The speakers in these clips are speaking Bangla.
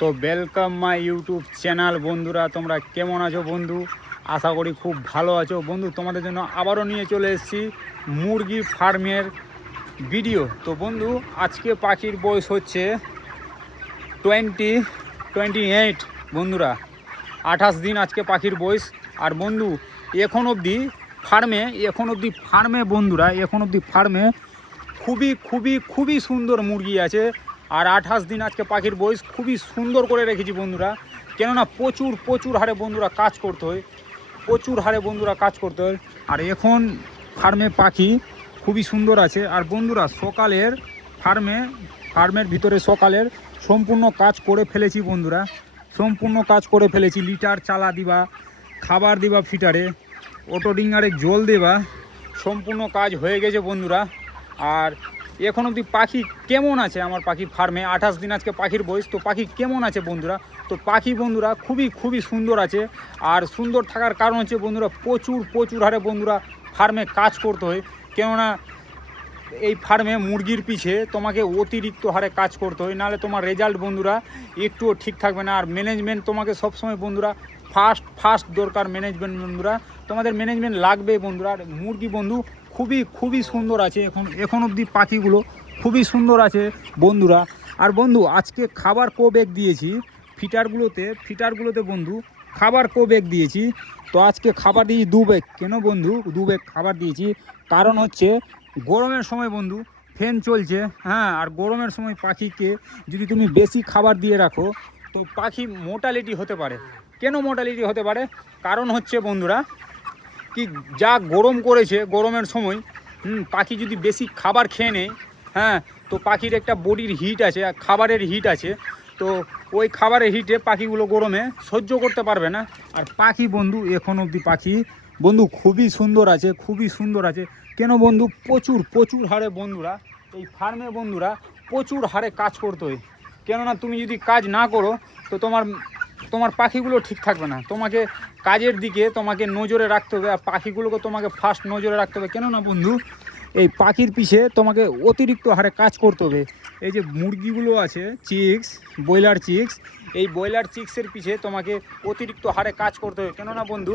তো ওয়েলকাম মাই ইউটিউব চ্যানেল। বন্ধুরা তোমরা কেমন আছো বন্ধু? আশা করি খুব ভালো আছো বন্ধু। তোমাদের জন্য আবারও নিয়ে চলে এসেছি মুরগি ফার্মের ভিডিও। তো বন্ধু আজকে পাখির বয়স হচ্ছে 28 বন্ধুরা, 28 দিন আজকে পাখির বয়স। আর বন্ধু এখন অবধি ফার্মে বন্ধুরা খুবই সুন্দর মুরগি আছে। আর 28 দিন আজকে পাখির বয়স, খুবই সুন্দর করে রেখেছি বন্ধুরা। কেননা প্রচুর হারে বন্ধুরা কাজ করতে হয়, আর এখন ফার্মে পাখি খুবই সুন্দর আছে। আর বন্ধুরা সকালের ফার্মের ভিতরে সকালের সম্পূর্ণ কাজ করে ফেলেছি বন্ধুরা, লিটার চালা দিবা, খাবার দিবা ফিটারে, অটো ডিঙ্গারে জল দেবা, সম্পূর্ণ কাজ হয়ে গেছে বন্ধুরা। আর এখন অবধি পাখি কেমন আছে আমার পাখি ফার্মে, 28 দিন আজকে পাখির বয়স, তো পাখি কেমন আছে বন্ধুরা? তো পাখি বন্ধুরা খুবই সুন্দর আছে। আর সুন্দর থাকার কারণ হচ্ছে বন্ধুরা প্রচুর হারে বন্ধুরা ফার্মে কাজ করতে হয়। কেননা এই ফার্মে মুরগির পিছে তোমাকে অতিরিক্ত হারে কাজ করতে হয়, নাহলে তোমার রেজাল্ট বন্ধুরা একটুও ঠিক থাকবে না। আর ম্যানেজমেন্ট তোমাকে সবসময় বন্ধুরা ফাস্ট দরকার ম্যানেজমেন্ট বন্ধুরা, তোমাদের ম্যানেজমেন্ট লাগবে বন্ধুরা। আর মুরগি বন্ধু খুবই সুন্দর আছে এখন অবধি পাখিগুলো খুবই সুন্দর আছে বন্ধুরা। আর বন্ধু আজকে খাবার ব্যাগ দিয়েছি ফিটারগুলোতে বন্ধু, খাবার ব্যাগ দিয়েছি। তো আজকে খাবার দিয়েছি 2 ব্যাগ। কেন বন্ধু 2 ব্যাগ খাবার দিয়েছি? কারণ হচ্ছে গরমের সময় বন্ধু ফ্যান চলছে, হ্যাঁ, আর গরমের সময় পাখিকে যদি তুমি বেশি খাবার দিয়ে রাখো তো পাখি মোর্টালিটি হতে পারে। কেন মোর্টালিটি হতে পারে? কারণ হচ্ছে বন্ধুরা কি, যা গরম করেছে গরমের সময়, পাখি যদি বেশি খাবার খেয়ে নেয়, হ্যাঁ, তো পাখির একটা বডির হিট আছে, খাবারের হিট আছে। তো ওই খাবারের হিটে পাখিগুলো গরমে সহ্য করতে পারবে না। আর পাখি বন্ধু এখন অবধি পাখি বন্ধু খুবই সুন্দর আছে। কেন বন্ধু প্রচুর হারে বন্ধুরা এই ফার্মে বন্ধুরা প্রচুর হারে কাজ করতে হয়। কেননা তুমি যদি কাজ না করো তো তোমার পাখিগুলো ঠিক থাকবে না। তোমাকে কাজের দিকে তোমাকে নজরে রাখতে হবে, আর পাখিগুলোকে তোমাকে ফার্স্ট নজরে রাখতে হবে। কেননা বন্ধু এই পাখির পিছে তোমাকে অতিরিক্ত হারে কাজ করতে হবে। এই যে মুরগিগুলো আছে ব্রয়লার চিক্স, এই ব্রয়লার চিক্সের পিছে তোমাকে অতিরিক্ত হারে কাজ করতে হবে। কেননা বন্ধু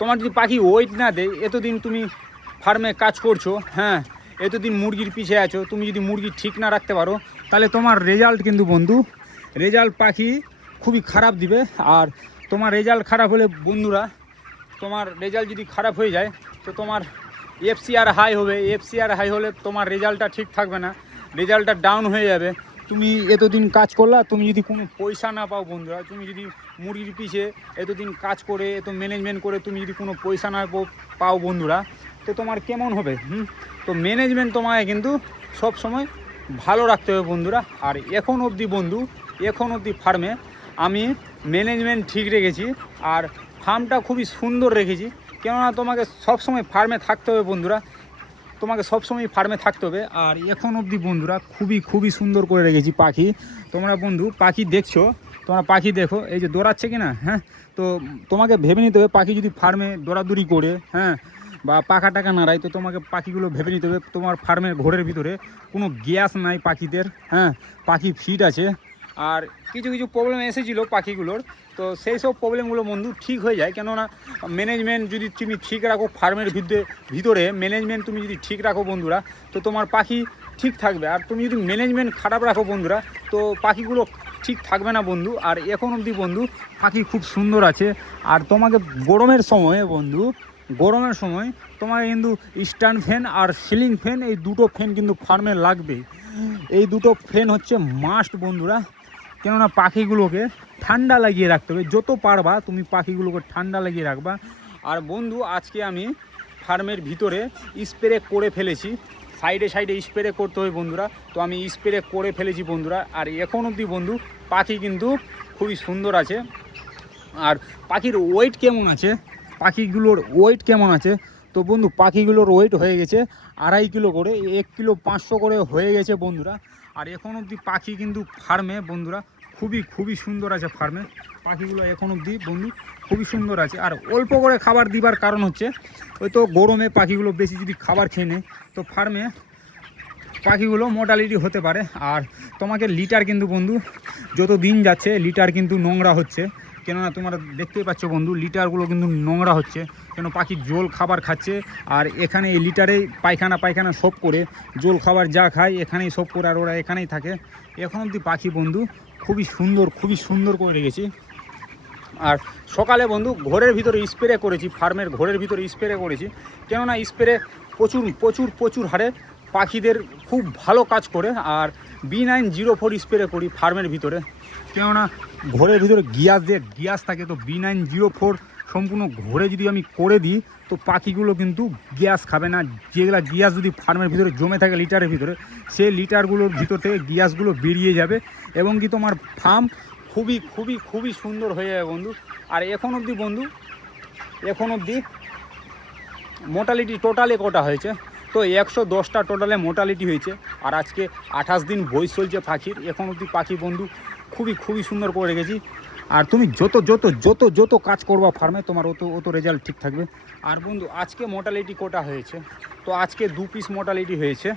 তোমার যদি পাখি ওয়েট না দেয়, এতদিন তুমি ফার্মে কাজ করছো, হ্যাঁ, এতদিন মুরগির পিছে আছো, তুমি যদি মুরগি ঠিক না রাখতে পারো তাহলে তোমার রেজাল্ট কিন্তু বন্ধু পাখি খুবই খারাপ দিবে। আর তোমার রেজাল্ট খারাপ হলে বন্ধুরা, তোমার রেজাল্ট যদি খারাপ হয়ে যায় তো তোমার এফসিআর হাই হলে তোমার রেজাল্টটা ঠিক থাকবে না, রেজাল্টটা ডাউন হয়ে যাবে। তুমি এতদিন কাজ করলা, তুমি যদি কোনো পয়সা না পাও বন্ধুরা, তুমি যদি মুরগির পিছে এতদিন কাজ করে এত ম্যানেজমেন্ট করে তুমি যদি কোনো পয়সা না পাও বন্ধুরা, তো তোমার কেমন হবে? তো ম্যানেজমেন্ট তোমায় কিন্তু সব সময় ভালো রাখতে হবে বন্ধুরা। আর এখন অবধি ফার্মে আমি ম্যানেজমেন্ট ঠিক রেখেছি, আর ফার্মটা খুবই সুন্দর রেখেছি। কেননা তোমাকে সবসময় ফার্মে থাকতে হবে বন্ধুরা, আর এখন অবধি বন্ধুরা খুবই সুন্দর করে রেখেছি পাখি। তোমরা বন্ধু পাখি দেখছো, তোমরা পাখি দেখো, এই যে দৌড়াচ্ছে কিনা, হ্যাঁ, তো তোমাকে ভেবে নিতে হবে পাখি যদি ফার্মে দৌড়াদৌড়ি করে, হ্যাঁ, বা পাখা টাকা নাড়ায়, তো তোমাকে পাখিগুলো ভেবে নিতে হবে তোমার ফার্মের ঘরের ভিতরে কোনো গ্যাস নাই পাখিদের, হ্যাঁ, পাখি ফিট আছে। আর কিছু প্রবলেম এসেছিলো পাখিগুলোর, তো সেই সব প্রবলেমগুলো বন্ধু ঠিক হয়ে যায়। কেননা ম্যানেজমেন্ট যদি তুমি ঠিক রাখো ফার্মের ভিতরে ম্যানেজমেন্ট তুমি যদি ঠিক রাখো বন্ধুরা, তো তোমার পাখি ঠিক থাকবে। আর তুমি যদি ম্যানেজমেন্ট খারাপ রাখো বন্ধুরা, তো পাখিগুলো ঠিক থাকবে না বন্ধু। আর এখন অবধি বন্ধু পাখি খুব সুন্দর আছে। আর তোমাকে গরমের সময় তোমাকে কিন্তু স্ট্যান্ড ফ্যান আর সিলিং ফ্যান, এই দুটো ফ্যান কিন্তু ফার্মে লাগবে। এই দুটো ফ্যান হচ্ছে মাস্ট বন্ধুরা। কেননা পাখিগুলোকে ঠান্ডা লাগিয়ে রাখতে হবে, যত পারবা তুমি পাখিগুলোকে ঠান্ডা লাগিয়ে রাখবা। আর বন্ধু আজকে আমি ফার্মের ভিতরে স্প্রে করে ফেলেছি, সাইডে স্প্রে করতে হয় বন্ধুরা, তো আমি স্প্রে করে ফেলেছি বন্ধুরা। আর এখন অবধি বন্ধু পাখি কিন্তু খুবই সুন্দর আছে। আর পাখির ওয়েট পাখিগুলোর ওয়েট কেমন আছে? তো বন্ধু পাখিগুলোর ওয়েট হয়ে গেছে 2.5 কিলো করে, 1 কিলো 500 করে হয়ে গেছে বন্ধুরা। আর এখন অবধি পাখি কিন্তু ফার্মে বন্ধুরা খুবই সুন্দর আছে। ফার্মে পাখিগুলো এখন অবধি বন্ধু খুবই সুন্দর আছে। আর অল্প করে খাবার দিবার কারণ হচ্ছে ওই তো গরমে পাখিগুলো বেশি যদি খাবার খেয়ে নেয় তো ফার্মে পাখিগুলো মোর্টালিটি হতে পারে। আর তোমাকে লিটার কিন্তু বন্ধু যত দিন যাচ্ছে লিটার কিন্তু নোংরা হচ্ছে, কেননা তোমরা দেখতেই পাচ্ছ বন্ধু লিটারগুলো কিন্তু নোংরা হচ্ছে, কেন পাখি জল খাবার খাচ্ছে। আর এখানে এই লিটারে পায়খানা সব করে জল খাবার যা খায় এখানেই সব করে, আর ওরা এখানেই থাকে। এখন অবধি পাখি বন্ধু খুবই সুন্দর করে রেখেছি। আর সকালে বন্ধু ঘরের ভিতরে স্প্রে করেছি, ফার্মের ঘরের ভিতরে স্প্রে করেছি, কেননা স্প্রে প্রচুর হারে পাখিদের খুব ভালো কাজ করে। আর B904 স্প্রে করি ফার্মের ভিতরে, কেননা ঘরের ভিতরে গ্যাস থাকে, তো B904 সম্পূর্ণ ঘরে যদি আমি করে দিই তো পাখিগুলো কিন্তু গ্যাস খাবে না। যেগুলা গ্যাস যদি ফার্মের ভিতরে জমে থাকে লিটারের ভিতরে, সেই লিটারগুলোর ভিতর থেকে গ্যাসগুলো বেরিয়ে যাবে এবং কি তোমার ফার্ম খুবই সুন্দর হয়ে যাবে বন্ধু। আর এখন অবধি বন্ধু মোর্টালিটি টোটালে কটা হয়েছে, তো 110টা টোটালে মোর্টালিটি হয়েছে। আর আজকে 28 দিন বয়স চলছে পাখির। এখন অবধি পাখি বন্ধু খুবই সুন্দর করে রেখেছি। আর তুমি যত কাজ করবা ফার্মে তোমার অত রেজাল্ট ঠিক থাকবে। আর বন্ধু আজকে মোর্টালিটি কটা হয়েছে, তো আজকে 2 পিস মোর্টালিটি হয়েছে,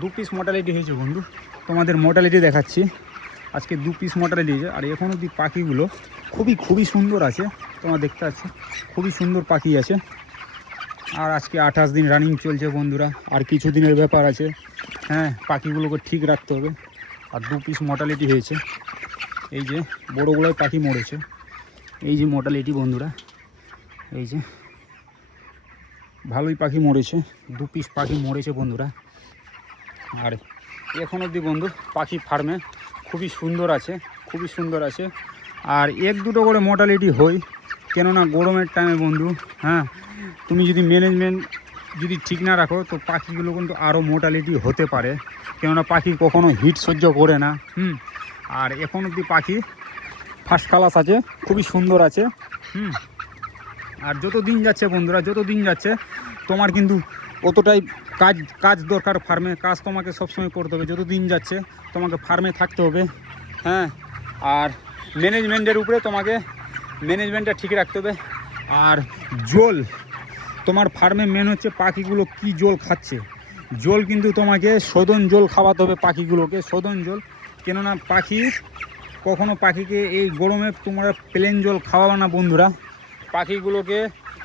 2 পিস মোর্টালিটি হয়েছে বন্ধু। তোমাদের মোর্টালিটি দেখাচ্ছি, আজকে 2 পিস মোর্টালিটি হয়েছে। আর এখন অবধি পাখিগুলো খুবই সুন্দর আছে, তোমরা দেখতে পাচ্ছ খুবই সুন্দর পাখি আছে। আর আজকে 28 দিন রানিং চলছে বন্ধুরা, আর কিছু দিনের ব্যাপার আছে। হ্যাঁ, পাখিগুলোকে ঠিক রাখতে হবে। আর 2 পিস মোর্টালিটি হয়েছে, এই যে বড়োগুলোই পাখি মরেছে, এই যে মোর্টালিটি বন্ধুরা, এই যে ভালোই পাখি মরেছে, 2 পিস পাখি মরেছে বন্ধুরা। আর এখন অবধি বন্ধু পাখি ফার্মে খুবই সুন্দর আছে। আর 1-2টো করে মোর্টালিটি হয়, কেননা গরমের টাইমে বন্ধু, হ্যাঁ তুমি যদি ম্যানেজমেন্ট যদি ঠিক না রাখো তো পাখিগুলো কিন্তু আরও মোর্টালিটি হতে পারে, কেননা পাখি কখনো হিট সহ্য করে না। আর এখন অবধি পাখি ফার্স্ট ক্লাস আছে, খুবই সুন্দর আছে। আর যত দিন যাচ্ছে বন্ধুরা, তোমার কিন্তু অতটাই কাজ দরকার ফার্মে, কাজ তোমাকে সবসময় করতে হবে। যত দিন যাচ্ছে তোমাকে ফার্মে থাকতে হবে। হ্যাঁ, আর ম্যানেজমেন্টের উপরে তোমাকে ম্যানেজমেন্টটা ঠিক রাখতে হবে। আর জল তোমার ফার্মে মেন হচ্ছে পাখিগুলো কি জল খাচ্ছে, জল কিন্তু তোমাকে শোধন জল খাওয়াতে হবে পাখিগুলোকে, শোধন জল। কেননা পাখিকে এই গরমে তোমরা প্লেন জল খাওয়াবা না বন্ধুরা, পাখিগুলোকে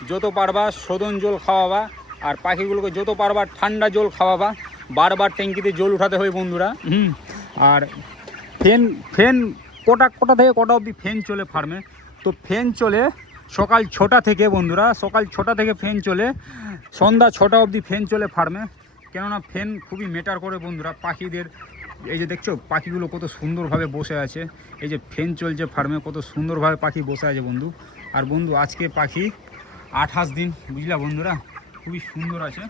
যত পারবা শোধন জল খাওয়াবা। আর পাখিগুলোকে যত পারবা ঠান্ডা জল খাওয়াবা, বারবার ট্যাঙ্কিতে জল উঠাতে হয় বন্ধুরা। আর ফ্যান কটা থেকে কটা অবধি ফ্যান চলে ফার্মে, তো ফ্যান চলে সকাল 6টা থেকে বন্ধুরা, সকাল 6টা থেকে ফ্যান চলে সন্ধ্যা 6টা অবধি ফ্যান চলে ফার্মে। কেননা ফ্যান খুবই ম্যাটার করে বন্ধুরা পাখিদের। এই যে দেখছো পাখিগুলো কত সুন্দরভাবে বসে আছে, এই যে ফ্যান চলছে ফার্মে, কত সুন্দরভাবে পাখি বসে আছে বন্ধু। আর বন্ধু আজকে পাখি 28 দিন, বুঝলা বন্ধুরা, খুবই সুন্দর আছে।